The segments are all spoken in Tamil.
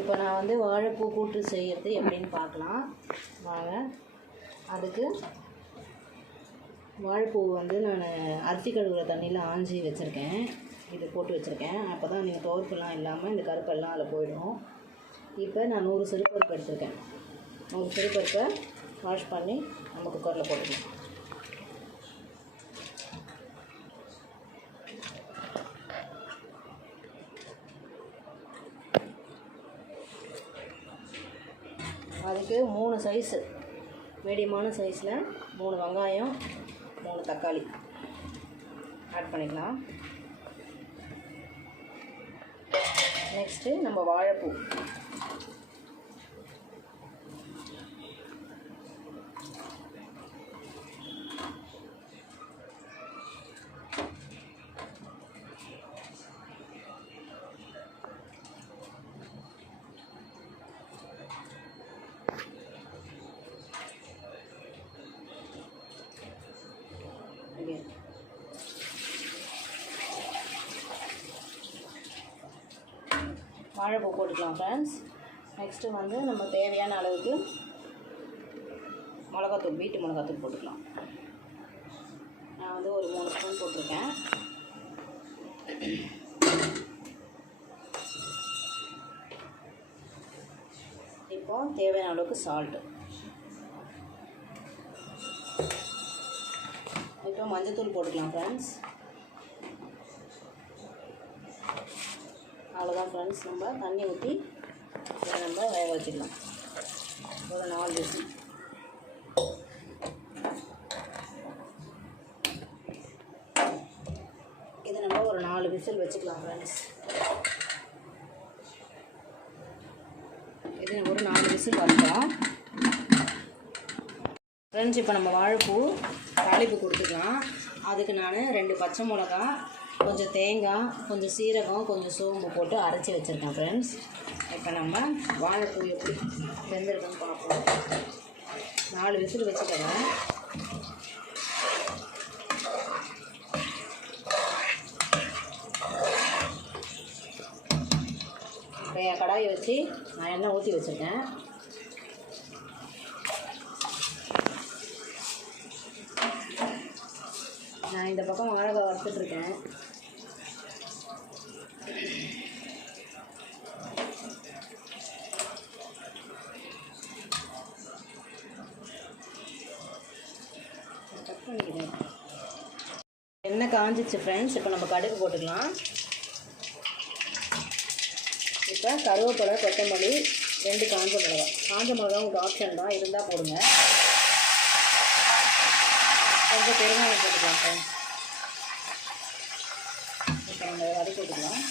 இப்போ நான் வந்து வாழைப்பூ கூட்டு செய்கிறது எப்படின்னு பார்க்கலாம் வாங்க. அதுக்கு வாழைப்பூ வந்து நான் அரிசி கழுவுற தண்ணியில் ஆஞ்சி வச்சுருக்கேன். இது போட்டு வச்சுருக்கேன். அப்போ தான் நீங்கள் துவர்ப்பெல்லாம் இல்லாமல் இந்த கருப்பெல்லாம் அதில் போயிடும். இப்போ நான் 100 சிறுபருப்பு எடுத்துருக்கேன். 100 சிறுபருப்பை வாஷ் பண்ணி நம்ம குக்கரில் போட்டுக்கலாம். அதுக்கு 3 சைஸு மீடியமான சைஸில் 3 வெங்காயம் 3 தக்காளி ஆட் பண்ணிக்கலாம். நெக்ஸ்ட்டு நம்ம வாழைப்பூ வாழைப்பூ போட்டுக்கலாம் ஃப்ரெண்ட்ஸ். நெக்ஸ்ட்டு வந்து நம்ம தேவையான அளவுக்கு மிளகாத்தூள், வீட்டு மிளகாத்தூள் போட்டுக்கலாம். நான் வந்து ஒரு 3 ஸ்பூன் போட்டிருக்கேன். இப்போ தேவையான அளவுக்கு சால்ட்டு. இப்போ மஞ்சத்தூள் போட்டுக்கலாம் ஃப்ரெண்ட்ஸ். அவ்வளோதான் ஃப்ரெண்ட்ஸ். நம்ம தண்ணி ஊற்றி இதை நம்ம வேக வச்சுக்கலாம். ஒரு 4 விசில். இதை நம்ம ஒரு 4 விசில் வச்சுக்கலாம் ஃப்ரெண்ட்ஸ். இது ஒரு 4 விசில் வரலாம் ஃப்ரெண்ட்ஸ். இப்போ நம்ம வாழைப்பூ தாளிப்பு கொடுத்துக்கலாம். அதுக்கு நான் 2 பச்சை மிளகா, கொஞ்சம் தேங்காய், கொஞ்சம் சீரகம், கொஞ்சம் சோம்பு போட்டு அரைச்சி வச்சுருக்கேன் ஃப்ரெண்ட்ஸ். இப்போ நம்ம வாழைப்பூ எப்படி வெந்திருக்குன்னு பார்ப்போம். 4 விசில் வச்சுக்கிறேன். இப்போ கடாயை வச்சு நான் எண்ணெய் ஊற்றி வச்சுருக்கேன். நான் இந்த பக்கம் வாழைக்காய் வறுத்துட்ருக்கேன். எண்ணெய் காஞ்சிச்சு ஃப்ரெண்ட்ஸ். இப்போ நம்ம கடுகு போட்டுக்கலாம். இப்போ கருவேப்பிலை, கொத்தமல்லி, 2 காஞ்ச மிளகா. காஞ்ச மிளகா உங்களுக்கு ஆப்ஷன் தான், இருந்தால் போடுங்க. கொஞ்சம் பெருங்காயம் போட்டுக்கலாம் ஃப்ரெண்ட்ஸ். இப்போ நம்ம வதக்கி போட்டுக்கலாம்.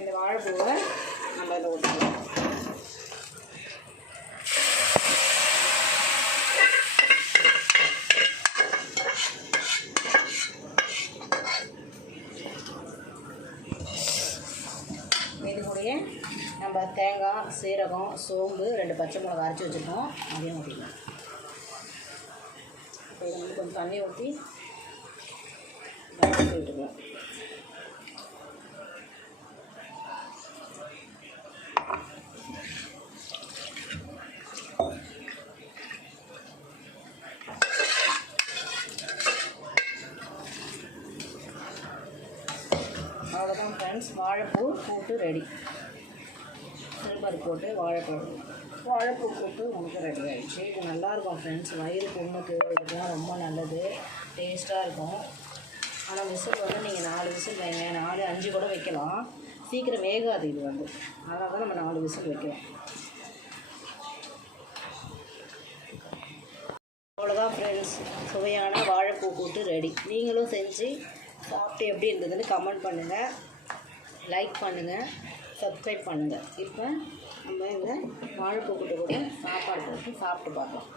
இந்த வாழைப்பூவை நம்ம இதில் ஊற்றிக்கலாம். இது கூடயே நம்ம தேங்காய், சீரகம், சோம்பு, 2 பச்சை மிளகா அரைச்சி வச்சுருக்கோம். அதையும் ஊற்றிக்கலாம். இப்போ இதை வந்து கொஞ்சம் தண்ணி ஊற்றி விட்டுக்கலாம். அவ்வளோதான் ஃப்ரெண்ட்ஸ், வாழைப்பூ கூட்டு ரெடி. சிறுபருப்பு போட்டு வாழைப்பூ கூட்டு நமக்கு ரெடி ஆகிடுச்சு. இது நல்லாயிருக்கும் ஃப்ரெண்ட்ஸ். வயிறு புண்ணுக்கு இதுக்கெலாம் ரொம்ப நல்லது, டேஸ்ட்டாக இருக்கும். ஆனால் விசில் வந்து நீங்கள் 4 விசில் வைங்க, 4, 5 கூட வைக்கலாம். சீக்கிரம் வேகாது இது வந்து, அதனால தான் நம்ம 4 விசில் வைக்கிறோம். அவ்வளோதான் ஃப்ரெண்ட்ஸ், சுவையான வாழைப்பூ கூட்டு ரெடி. நீங்களும் செஞ்சு சாப்பிட்டு எப்படி இருந்ததுன்னு கமெண்ட் பண்ணுங்கள், லைக் பண்ணுங்கள், சப்ஸ்கிரைப் பண்ணுங்கள். இப்போ நம்ம இந்த வாழைப்பூ கூட்டு கூட சாப்பாடு போட்டு சாப்பிட்டு பார்க்கலாம்.